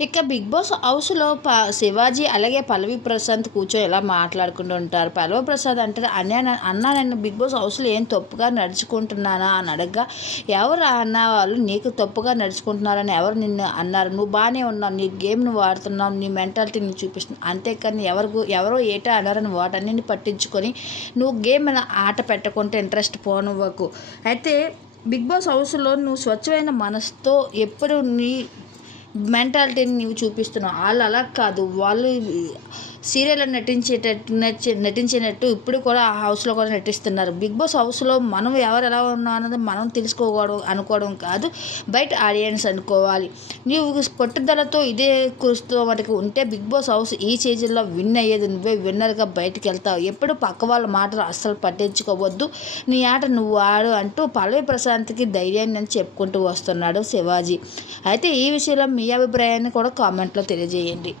ఇక big boss హౌస్లో ప శివాజీ అలాగే పల్లవి ప్రశాంత్ కూర్చొని ఇలా మాట్లాడుకుంటూ ఉంటారు? పల్లవి ప్రసాద్ అంటారు అన్న అన్న నేను బిగ్ బాస్ హౌస్లో ఏం తప్పుగా నడుచుకుంటున్నానా? అని అడగగా ఎవరు అన్న వాళ్ళు నీకు తప్పుగా నడుచుకుంటున్నారని ఎవరు నిన్ను అన్నారు? నువ్వు బాగానే ఉన్నావు నీ గేమ్ నువ్వు ఆడుతున్నావు నీ మెంటాలిటీని చూపిస్తున్నావు. అంతేకాని ఎవరు ఎవరో ఏటా అన్నారని వాటన్నిటిని పట్టించుకొని నువ్వు గేమ్ ఆట పెట్టకుంటే ఇంట్రెస్ట్ పోనివ్వకు. అయితే బిగ్ బాస్ హౌస్లో నువ్వు స్వచ్ఛమైన మనసుతో ఎప్పుడు నీ మెంటాలిటీని నువ్వు చూపిస్తున్నావు. వాళ్ళు అలా కాదు. వాళ్ళు సీరియల్లో నటించేటట్టు నటించినట్టు ఇప్పుడు కూడా ఆ హౌస్లో కూడా నటిస్తున్నారు. బిగ్ బాస్ హౌస్లో మనం ఎవరు ఎలా ఉన్నాం అన్నది మనం తెలుసుకోవడం అనుకోవడం కాదు. బయట ఆడియన్స్ అనుకోవాలి. నీవు పట్టుదలతో ఇదే కృషితో మనకి ఉంటే బిగ్ బాస్ హౌస్ ఈ సీజన్లో విన్ అయ్యేది నువ్వే విన్నర్గా బయటకు వెళ్తావు ఎప్పుడు పక్క వాళ్ళ మాటలు అస్సలు పట్టించుకోవద్దు. నీ ఆట నువ్వు ఆడు అంటూ పల్లవి ప్రశాంత్కి ధైర్యాన్ని అని చెప్పుకుంటూ వస్తున్నాడు శివాజీ. అయితే ఈ విషయంలో మీ అభిప్రాయాన్ని కూడా కామెంట్లో తెలియజేయండి.